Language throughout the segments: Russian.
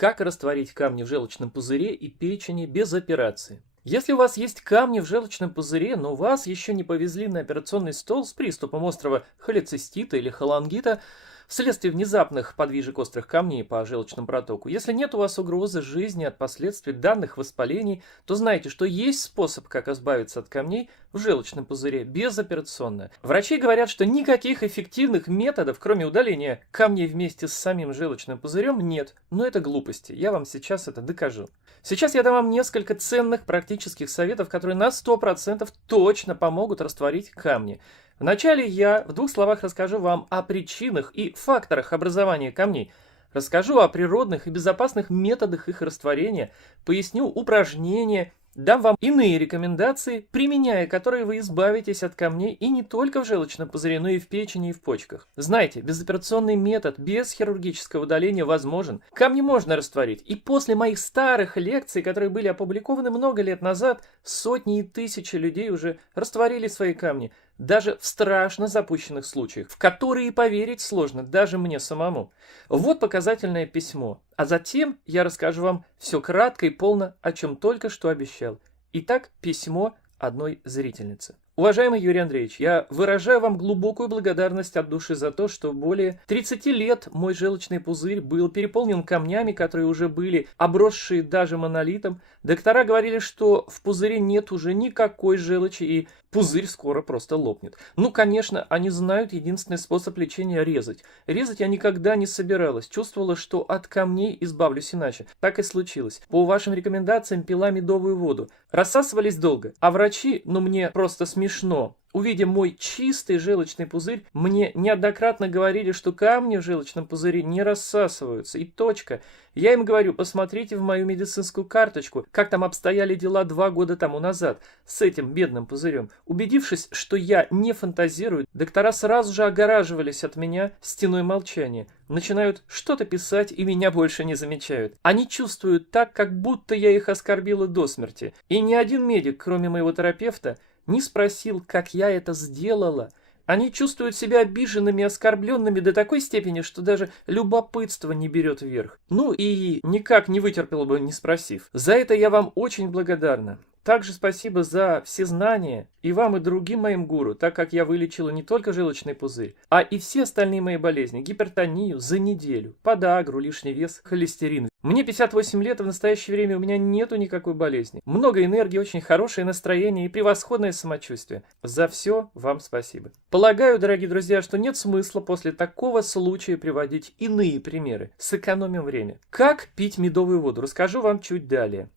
Как растворить камни в желчном пузыре и печени без операции? Если у вас есть камни в желчном пузыре, но вас еще не повезли на операционный стол с приступом острого холецистита или холангита вследствие внезапных подвижек острых камней по желчному протоку, если нет у вас угрозы жизни от последствий данных воспалений, то знайте, что есть способ, как избавиться от камней в желчном пузыре безоперационно. Врачи говорят, что никаких эффективных методов, кроме удаления камней вместе с самим желчным пузырем, нет. Но это глупости. Я вам сейчас это докажу. Сейчас я дам вам несколько ценных практических советов, которые на 100% точно помогут растворить камни. Вначале я в двух словах расскажу вам о причинах и факторах образования камней. Расскажу о природных и безопасных методах их растворения, поясню упражнения, дам вам иные рекомендации, применяя которые вы избавитесь от камней и не только в желчном пузыре, но и в печени и в почках. Знайте, безоперационный метод без хирургического удаления возможен. Камни можно растворить. И после моих старых лекций, которые были опубликованы много лет назад, сотни и тысячи людей уже растворили свои камни. Даже в страшно запущенных случаях, в которые поверить сложно даже мне самому. Вот показательное письмо. А затем я расскажу вам все кратко и полно, о чем только что обещал. Итак, письмо одной зрительницы. Уважаемый Юрий Андреевич, я выражаю вам глубокую благодарность от души за то, что более 30 лет мой желчный пузырь был переполнен камнями, которые уже были обросшие даже монолитом. Доктора говорили, что в пузыре нет уже никакой желчи и пузырь скоро просто лопнет. Ну, конечно, они знают единственный способ лечения – резать. Резать я никогда не собиралась, чувствовала, что от камней избавлюсь иначе. Так и случилось. По вашим рекомендациям пила медовую воду. Рассасывались долго, а врачи, ну мне просто смешно. Увидя мой чистый желчный пузырь, мне неоднократно говорили, что камни в желчном пузыре не рассасываются. И точка. Я им говорю, посмотрите в мою медицинскую карточку, как там обстояли дела 2 года тому назад с этим бедным пузырем. Убедившись, что я не фантазирую, доктора сразу же огораживались от меня стеной молчания. Начинают что-то писать и меня больше не замечают. Они чувствуют так, как будто я их оскорбила до смерти. И ни один медик, кроме моего терапевта, не спросил, как я это сделала. Они чувствуют себя обиженными и оскорбленными до такой степени, что даже любопытство не берет вверх. Ну и никак не вытерпел бы, не спросив. За это я вам очень благодарна. Также спасибо за все знания и вам, и другим моим гуру, так как я вылечила не только желчный пузырь, а и все остальные мои болезни, гипертонию за неделю, подагру, лишний вес, холестерин. Мне 58 лет, и в настоящее время у меня нету никакой болезни. Много энергии, очень хорошее настроение и превосходное самочувствие. За все вам спасибо. Полагаю, дорогие друзья, что нет смысла после такого случая приводить иные примеры. Сэкономим время. Как пить медовую воду, расскажу вам чуть далее.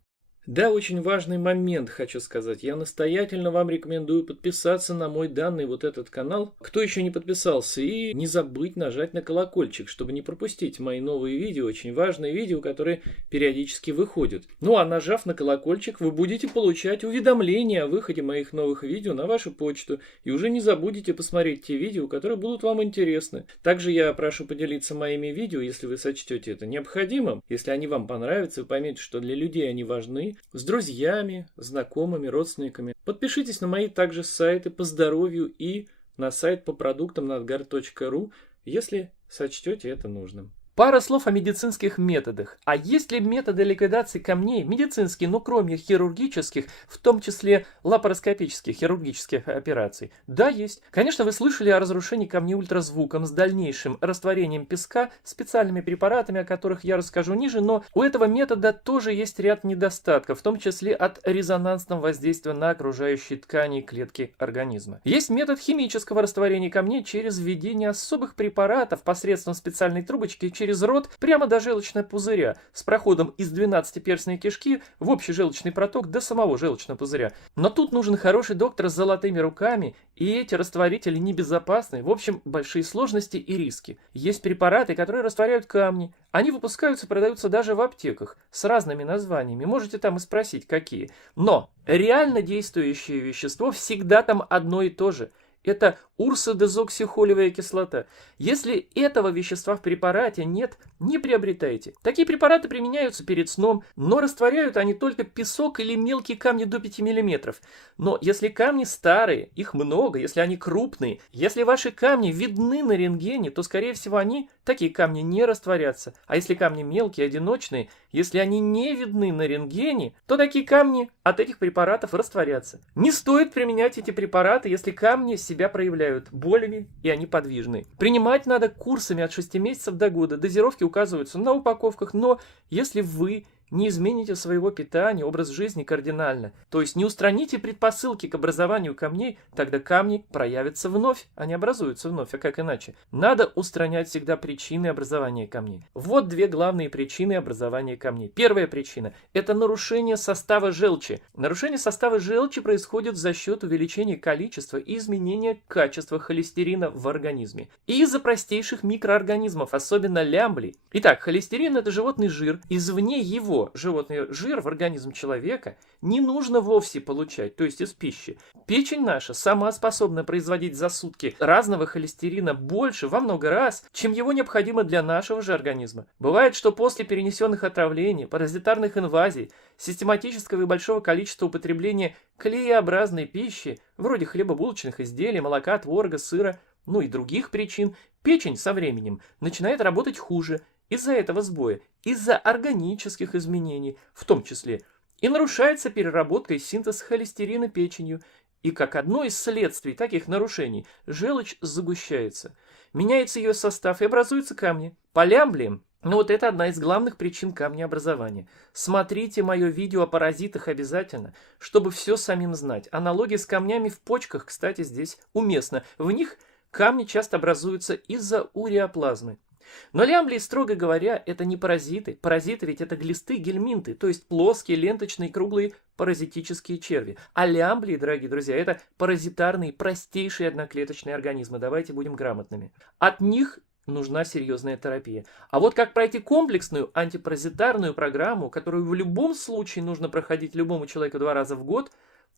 Да, очень важный момент, хочу сказать. Я настоятельно вам рекомендую подписаться на мой данный вот этот канал, кто еще не подписался, и не забыть нажать на колокольчик, чтобы не пропустить мои новые видео, очень важные видео, которые периодически выходят. Ну а нажав на колокольчик, вы будете получать уведомления о выходе моих новых видео на вашу почту, и уже не забудете посмотреть те видео, которые будут вам интересны. Также я прошу поделиться моими видео, если вы сочтете это необходимым, если они вам понравятся, вы поймете, что для людей они важны, с друзьями, знакомыми, родственниками. Подпишитесь на мои также сайты по здоровью и на сайт по продуктам nadgar.ru, если сочтете это нужным. Пара слов о медицинских методах. А есть ли методы ликвидации камней медицинские, но кроме хирургических, в том числе лапароскопических хирургических операций? Да, есть. Конечно, вы слышали о разрушении камней ультразвуком с дальнейшим растворением песка специальными препаратами, о которых я расскажу ниже, но у этого метода тоже есть ряд недостатков, в том числе от резонансного воздействия на окружающие ткани и клетки организма. Есть метод химического растворения камней через введение особых препаратов посредством специальной трубочки через рот прямо до желчного пузыря с проходом из 12-перстной кишки в общий желчный проток до самого желчного пузыря. Но тут нужен хороший доктор с золотыми руками, и эти растворители небезопасны. В общем, большие сложности и риски. Есть препараты, которые растворяют камни. Они выпускаются и продаются даже в аптеках с разными названиями. Можете там и спросить, какие. Но реально действующее вещество всегда там одно и то же. Это урсодезоксихолевая кислота. Если этого вещества в препарате нет, не приобретайте. Такие препараты применяются перед сном, но растворяют они только песок или мелкие камни до 5 мм. Но если камни старые, их много, если они крупные, если ваши камни видны на рентгене, то, скорее всего, такие камни не растворятся. А если камни мелкие, одиночные, если они не видны на рентгене, то такие камни от этих препаратов растворятся. Не стоит применять эти препараты, если камни себя проявляют болями и они подвижны. Принимать надо курсами от 6 месяцев до года. Дозировки указываются на упаковках, но если вы не измените своего питания, образ жизни кардинально, то есть не устраните предпосылки к образованию камней, тогда камни проявятся вновь, они образуются вновь, а как иначе? Надо устранять всегда причины образования камней. Вот две главные причины образования камней. Первая причина – это нарушение состава желчи. Нарушение состава желчи происходит за счет увеличения количества и изменения качества холестерина в организме. И из-за простейших микроорганизмов, особенно лямблей. Итак, холестерин – это животный жир, извне его животный жир в организм человека не нужно вовсе получать, то есть из пищи. Печень наша сама способна производить за сутки разного холестерина больше во много раз, чем его необходимо для нашего же организма. Бывает, что после перенесенных отравлений, паразитарных инвазий, систематического и большого количества употребления клееобразной пищи, вроде хлебобулочных изделий, молока, творога, сыра, и других причин, печень со временем начинает работать хуже, из-за этого сбоя, из-за органических изменений в том числе, и нарушается переработка и синтез холестерина печенью. И как одно из следствий таких нарушений желчь загущается, меняется ее состав и образуются камни. По лямблиям, это одна из главных причин камнеобразования. Смотрите мое видео о паразитах обязательно, чтобы все самим знать. Аналогия с камнями в почках, кстати, здесь уместна. В них камни часто образуются из-за уреоплазмы. Но лямблии, строго говоря, это не паразиты. Паразиты ведь это глисты, гельминты, то есть плоские, ленточные, круглые паразитические черви. А лямблии, дорогие друзья, это паразитарные, простейшие одноклеточные организмы. Давайте будем грамотными. От них нужна серьезная терапия. А вот как пройти комплексную антипаразитарную программу, которую в любом случае нужно проходить любому человеку 2 раза в год,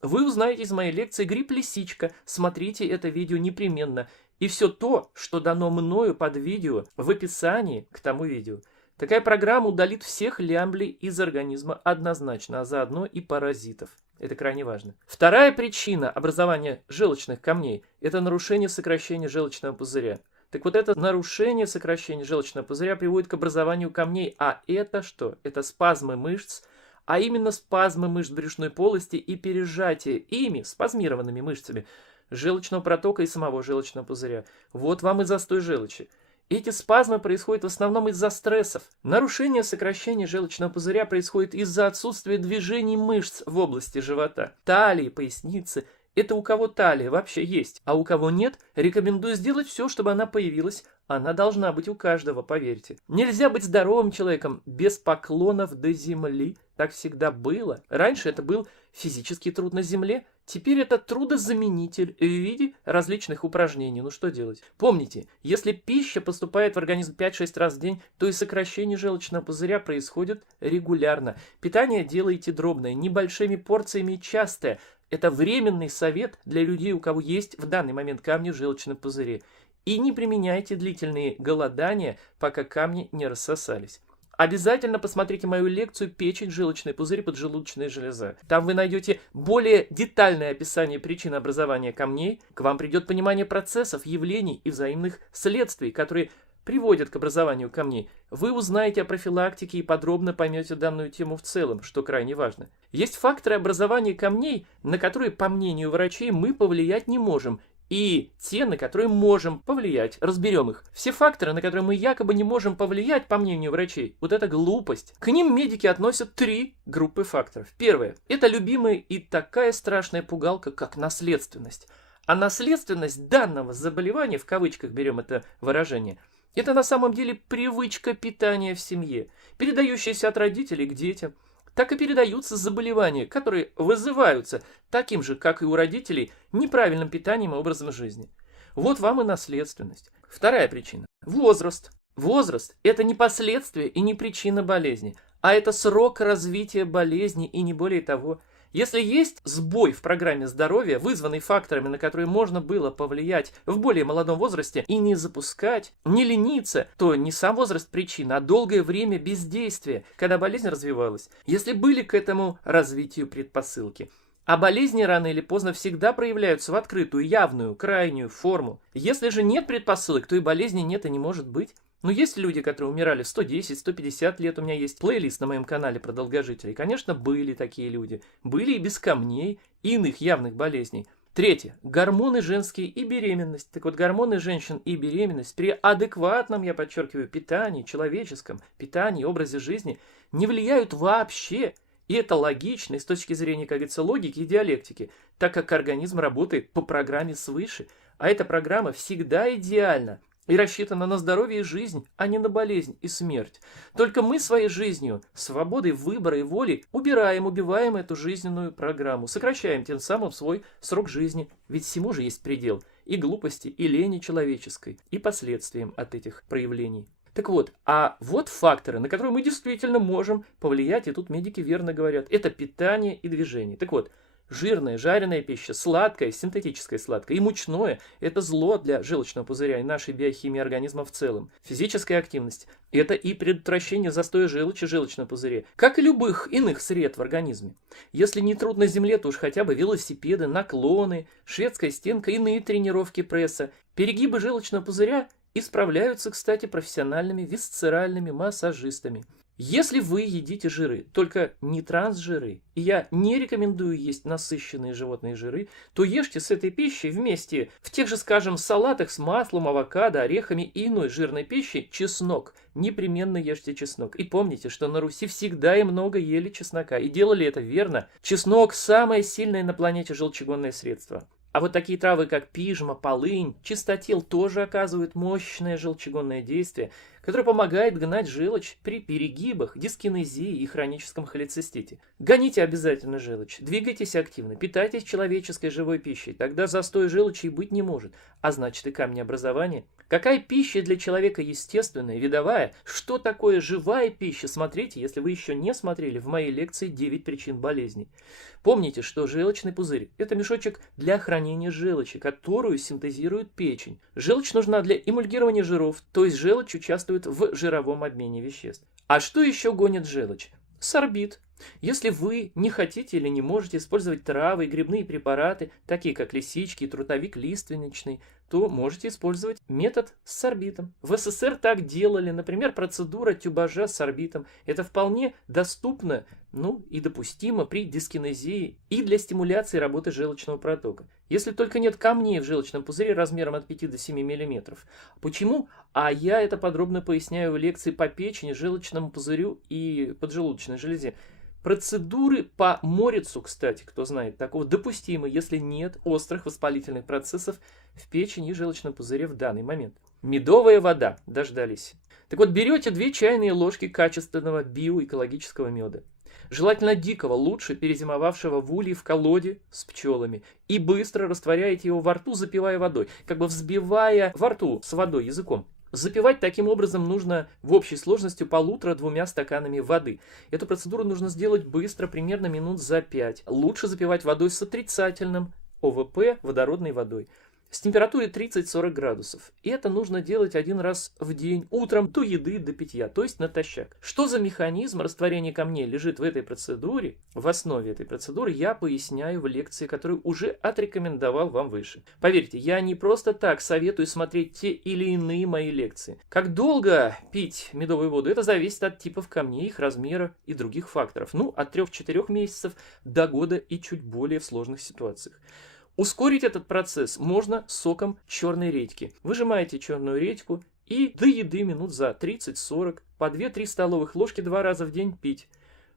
вы узнаете из моей лекции «Грипп-лисичка». Смотрите это видео непременно. И все то, что дано мною под видео, в описании к тому видео. Такая программа удалит всех лямблей из организма однозначно, а заодно и паразитов. Это крайне важно. Вторая причина образования желчных камней – это нарушение сокращения желчного пузыря. Так вот, это нарушение сокращения желчного пузыря приводит к образованию камней. А это что? Это спазмы мышц, а именно спазмы мышц брюшной полости и пережатие ими, спазмированными мышцами, желчного протока и самого желчного пузыря. Вот вам и застой желчи. Эти спазмы происходят в основном из-за стрессов. Нарушение сокращения желчного пузыря происходит из-за отсутствия движений мышц в области живота, талии, поясницы. Это у кого талия вообще есть, а у кого нет, рекомендую сделать все, чтобы она появилась. Она должна быть у каждого, поверьте. Нельзя быть здоровым человеком без поклонов до земли. Так всегда было. Раньше это был физический труд на земле. Теперь это трудозаменитель в виде различных упражнений. Что делать? Помните, если пища поступает в организм 5-6 раз в день, то и сокращение желчного пузыря происходит регулярно. Питание делайте дробное, небольшими порциями и частое. Это временный совет для людей, у кого есть в данный момент камни в желчном пузыре. И не применяйте длительные голодания, пока камни не рассосались. Обязательно посмотрите мою лекцию «Печень, желчный пузырь, поджелудочная железа». Там вы найдете более детальное описание причин образования камней. К вам придет понимание процессов, явлений и взаимных следствий, которые приводят к образованию камней. Вы узнаете о профилактике и подробно поймете данную тему в целом, что крайне важно. Есть факторы образования камней, на которые, по мнению врачей, мы повлиять не можем. И те, на которые можем повлиять. Разберем их. Все факторы, на которые мы якобы не можем повлиять, по мнению врачей, вот это глупость. К ним медики относят 3 группы факторов. Первое. Это любимая и такая страшная пугалка, как наследственность. А наследственность данного заболевания, в кавычках берем это выражение, это на самом деле привычка питания в семье, передающаяся от родителей к детям. Так и передаются заболевания, которые вызываются таким же, как и у родителей, неправильным питанием и образом жизни. Вот вам и наследственность. Вторая причина. Возраст. Возраст – это не последствие и не причина болезни, а это срок развития болезни и не более того. Если есть сбой в программе здоровья, вызванный факторами, на которые можно было повлиять в более молодом возрасте и не запускать, не лениться, то не сам возраст причина, а долгое время бездействия, когда болезнь развивалась. Если были к этому развитию предпосылки. А болезни рано или поздно всегда проявляются в открытую, явную, крайнюю форму. Если же нет предпосылок, то и болезни нет и не может быть. Но есть люди, которые умирали в 110-150 лет. У меня есть плейлист на моем канале про долгожителей. Конечно, были такие люди. Были и без камней, и иных явных болезней. Третье. Гормоны женские и беременность. Так вот, гормоны женщин и беременность при адекватном, я подчеркиваю, питании, человеческом питании, образе жизни не влияют вообще. И это логично и с точки зрения, как говорится, логики и диалектики, так как организм работает по программе свыше. А эта программа всегда идеальна и рассчитана на здоровье и жизнь, а не на болезнь и смерть. Только мы своей жизнью, свободой выбора и воли убиваем эту жизненную программу, сокращаем тем самым свой срок жизни. Ведь всему же есть предел и глупости, и лени человеческой, и последствиям от этих проявлений. Так вот, а вот факторы, на которые мы действительно можем повлиять, и тут медики верно говорят, это питание и движение. Так вот, жирная, жареная пища, сладкая, синтетическая сладкая и мучное – это зло для желчного пузыря и нашей биохимии организма в целом. Физическая активность – это и предотвращение застоя желчи желчного пузыря, как и любых иных сред в организме. Если не труд на земле, то уж хотя бы велосипеды, наклоны, шведская стенка, иные тренировки пресса, перегибы желчного пузыря – исправляются, кстати, профессиональными висцеральными массажистами. Если вы едите жиры, только не трансжиры, и я не рекомендую есть насыщенные животные жиры, то ешьте с этой пищей вместе в тех же, скажем, салатах с маслом, авокадо, орехами и иной жирной пищей чеснок. Непременно ешьте чеснок. И помните, что на Руси всегда и много ели чеснока, и делали это верно. Чеснок – самое сильное на планете желчегонное средство. А вот такие травы, как пижма, полынь, чистотел тоже оказывают мощное желчегонное действие, которое помогает гнать желчь при перегибах, дискинезии и хроническом холецистите. Гоните обязательно желчь, двигайтесь активно, питайтесь человеческой живой пищей, тогда застой желчи быть не может, а значит и камнеобразование. Какая пища для человека естественная, видовая? Что такое живая пища? Смотрите, если вы еще не смотрели, в моей лекции 9 причин болезней. Помните, что желчный пузырь – это мешочек для хранения желчи, которую синтезирует печень. Желчь нужна для эмульгирования жиров, то есть желчь участвует в жировом обмене веществ. А что еще гонит желчь? Сорбит. Если вы не хотите или не можете использовать травы и грибные препараты, такие как лисички и трутовик лиственничный, то можете использовать метод с сорбитом. В СССР так делали, например, процедура тюбажа с сорбитом. Это вполне доступно, и допустимо при дискинезии и для стимуляции работы желчного протока. Если только нет камней в желчном пузыре размером от 5 до 7 мм. Почему? А я это подробно поясняю в лекции по печени, желчному пузырю и поджелудочной железе. Процедуры по морицу, кстати, кто знает, такого допустимы, если нет острых воспалительных процессов в печени и желчном пузыре в данный момент. Медовая вода. Дождались. Так вот, берете 2 чайные ложки качественного биоэкологического меда. Желательно дикого, лучше перезимовавшего в улье в колоде с пчелами. И быстро растворяете его во рту, запивая водой, как бы взбивая во рту с водой языком. Запивать таким образом нужно в общей сложности 1,5-2 стаканами воды. Эту процедуру нужно сделать быстро, примерно минут за 5. Лучше запивать водой с отрицательным ОВП, водородной водой, с температурой 30-40 градусов. И это нужно делать 1 раз в день, утром до еды, до питья, то есть натощак. Что за механизм растворения камней лежит в этой процедуре, в основе этой процедуры, я поясняю в лекции, которую уже отрекомендовал вам выше. Поверьте, я не просто так советую смотреть те или иные мои лекции. Как долго пить медовую воду, это зависит от типов камней, их размера и других факторов. От 3-4 месяцев до года и чуть более в сложных ситуациях. Ускорить этот процесс можно соком черной редьки. Выжимаете черную редьку и до еды минут за 30-40 по 2-3 столовых ложки 2 раза в день пить.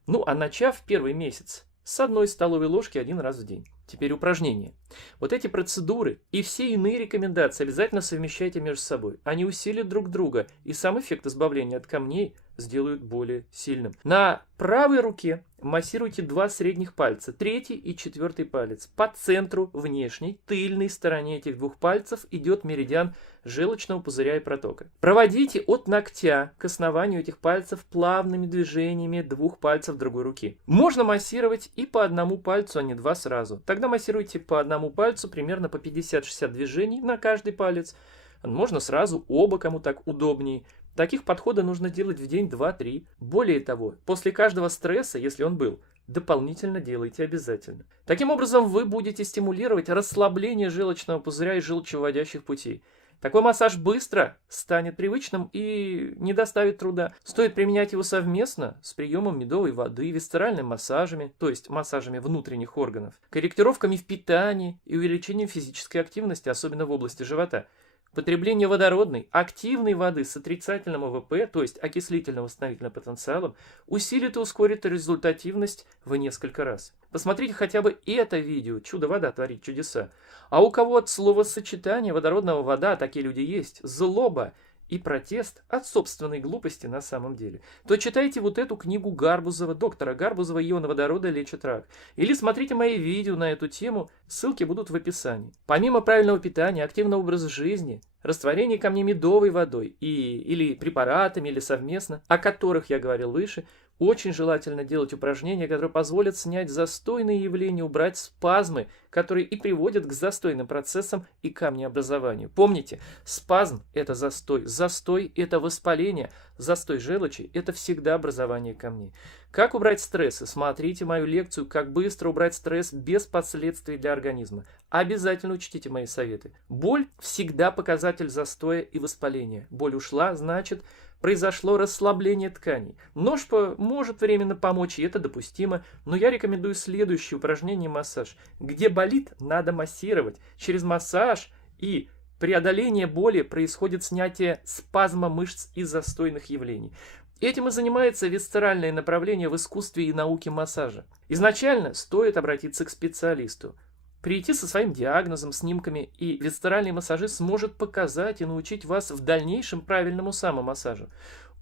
А начав первый месяц с 1 столовой ложки 1 раз в день. Теперь упражнения. Вот эти процедуры и все иные рекомендации обязательно совмещайте между собой. Они усилят друг друга и сам эффект избавления от камней сделают более сильным. На правой руке массируйте два средних пальца, третий и четвертый палец. По центру внешней, тыльной стороне этих двух пальцев идет меридиан желчного пузыря и протока. Проводите от ногтя к основанию этих пальцев плавными движениями двух пальцев другой руки. Можно массировать и по одному пальцу, а не два сразу. Тогда массируйте по одному пальцу примерно по 50-60 движений на каждый палец. Можно сразу оба, кому так удобнее. Таких подходов нужно делать в день 2-3. Более того, после каждого стресса, если он был, дополнительно делайте обязательно. Таким образом, вы будете стимулировать расслабление желчного пузыря и желчевыводящих путей. Такой массаж быстро станет привычным и не доставит труда. Стоит применять его совместно с приемом медовой воды, висцеральными массажами, то есть массажами внутренних органов, корректировками в питании и увеличением физической активности, особенно в области живота. Потребление водородной, активной воды с отрицательным ОВП, то есть окислительно-восстановительным потенциалом, усилит и ускорит результативность в несколько раз. Посмотрите хотя бы это видео «Чудо-вода творит чудеса». А у кого от словосочетания водородного вода, такие люди есть, злоба и протест от собственной глупости на самом деле, то читайте вот эту книгу Гарбузова, доктора Гарбузова «Ионы водорода лечат рак». Или смотрите мои видео на эту тему, ссылки будут в описании. Помимо правильного питания, активного образа жизни, растворение камней медовой водой или препаратами, или совместно, о которых я говорил выше, очень желательно делать упражнения, которые позволят снять застойные явления, убрать спазмы, которые и приводят к застойным процессам и камнеобразованию. Помните, спазм – это застой, застой – это воспаление, застой желчи – это всегда образование камней. Как убрать стрессы? Смотрите мою лекцию «Как быстро убрать стресс без последствий для организма». Обязательно учтите мои советы. Боль всегда показатель застоя и воспаления. Боль ушла, значит, произошло расслабление тканей. Нож может временно помочь, и это допустимо, но я рекомендую следующее упражнение массаж. Где болит, надо массировать. Через массаж и преодоление боли происходит снятие спазма мышц и застойных явлений. Этим и занимается висцеральное направление в искусстве и науке массажа. Изначально стоит обратиться к специалисту. Прийти со своим диагнозом, снимками, и висцеральный массажист сможет показать и научить вас в дальнейшем правильному самомассажу.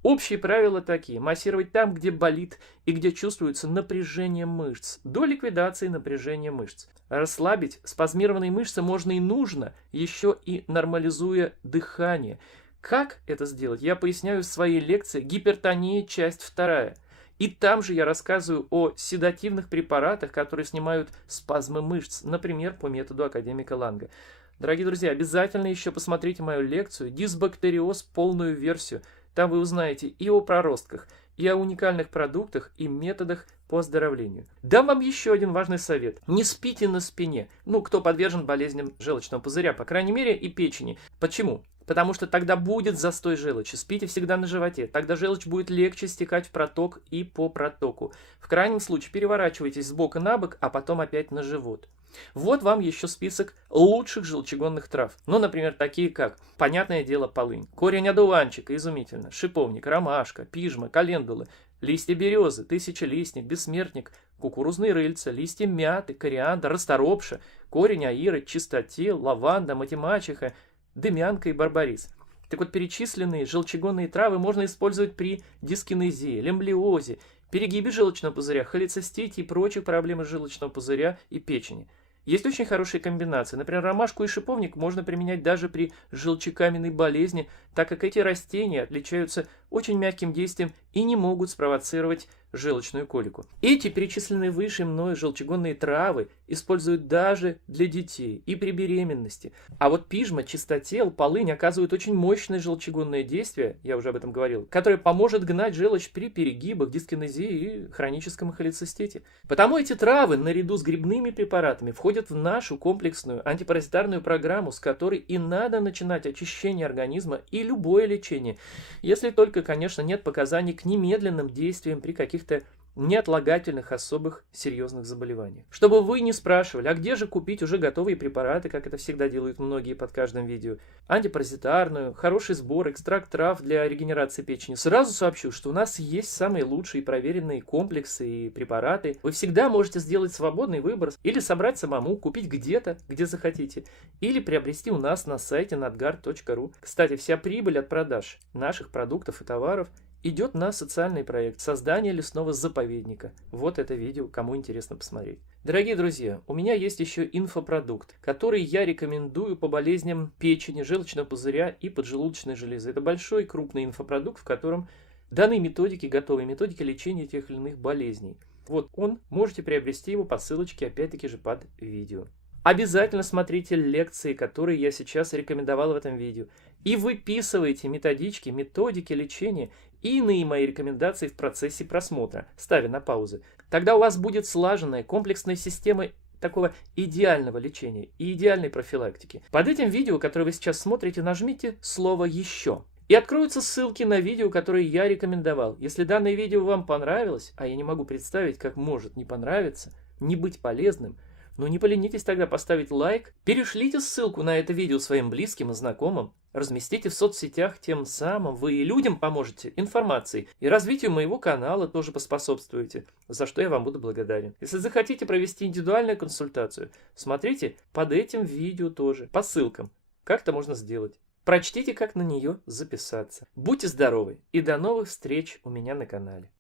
Общие правила такие: массировать там, где болит и где чувствуется напряжение мышц, до ликвидации напряжения мышц. Расслабить спазмированные мышцы можно и нужно, еще и нормализуя дыхание. Как это сделать, я поясняю в своей лекции «Гипертония. Часть 2». И там же я рассказываю о седативных препаратах, которые снимают спазмы мышц, например, по методу академика Ланга. Дорогие друзья, обязательно еще посмотрите мою лекцию «Дисбактериоз. Полную версию». Там вы узнаете и о проростках, и о уникальных продуктах и методах по оздоровлению. Дам вам еще один важный совет. Не спите на спине. Кто подвержен болезням желчного пузыря, по крайней мере, и печени. Почему? Потому что тогда будет застой желчи. Спите всегда на животе. Тогда желчь будет легче стекать в проток и по протоку. В крайнем случае переворачивайтесь с бока на бок, а потом опять на живот. Вот вам еще список лучших желчегонных трав. Например, такие как, понятное дело, полынь, корень одуванчика, изумительно, шиповник, ромашка, пижма, календулы, листья березы, тысячелистник, бессмертник, кукурузные рыльца, листья мяты, кориандр, расторопша, корень аиры, чистотел, лаванда, матемачиха, дымянка и барбарис. Так вот, перечисленные желчегонные травы можно использовать при дискинезии, лемблиозе, перегибе желчного пузыря, холецистите и прочих проблемах желчного пузыря и печени. Есть очень хорошие комбинации. Например, ромашку и шиповник можно применять даже при желчекаменной болезни, так как эти растения отличаются очень мягким действием и не могут спровоцировать желчную колику. Эти перечисленные выше мною желчегонные травы используют даже для детей и при беременности. А вот пижма, чистотел, полынь оказывают очень мощное желчегонное действие, я уже об этом говорил, которое поможет гнать желчь при перегибах, дискинезии и хроническом холецистите. Потому эти травы, наряду с грибными препаратами, входят в нашу комплексную антипаразитарную программу, с которой и надо начинать очищение организма и любое лечение, если только, конечно, нет показаний к немедленным действиям при каких-то неотлагательных особых серьезных заболеваниях. Чтобы вы не спрашивали, а где же купить уже готовые препараты, как это всегда делают многие под каждым видео, антипаразитарную, хороший сбор, экстракт трав для регенерации печени, сразу сообщу, что у нас есть самые лучшие проверенные комплексы и препараты. Вы всегда можете сделать свободный выбор или собрать самому, купить где-то, где захотите, или приобрести у нас на сайте nadgard.ru. Кстати, вся прибыль от продаж наших продуктов и товаров идет на социальный проект создания лесного заповедника. Вот это видео, кому интересно посмотреть. Дорогие друзья, у меня есть еще инфопродукт, который я рекомендую по болезням печени, желчного пузыря и поджелудочной железы. Это большой крупный инфопродукт, в котором даны методики, готовые методики лечения тех или иных болезней. Вот он, можете приобрести его по ссылочке опять-таки же под видео. Обязательно смотрите лекции, которые я сейчас рекомендовал в этом видео. И выписывайте методички, методики лечения и иные мои рекомендации в процессе просмотра, ставя на паузы. Тогда у вас будет слаженная комплексная система такого идеального лечения и идеальной профилактики. Под этим видео, которое вы сейчас смотрите, нажмите слово «Еще». И откроются ссылки на видео, которые я рекомендовал. Если данное видео вам понравилось, а я не могу представить, как может не понравиться, не быть полезным, но не поленитесь тогда поставить лайк, перешлите ссылку на это видео своим близким и знакомым, разместите в соцсетях, тем самым вы и людям поможете информацией, и развитию моего канала тоже поспособствуете, за что я вам буду благодарен. Если захотите провести индивидуальную консультацию, смотрите под этим видео тоже, по ссылкам, как это можно сделать. Прочтите, как на нее записаться. Будьте здоровы и до новых встреч у меня на канале.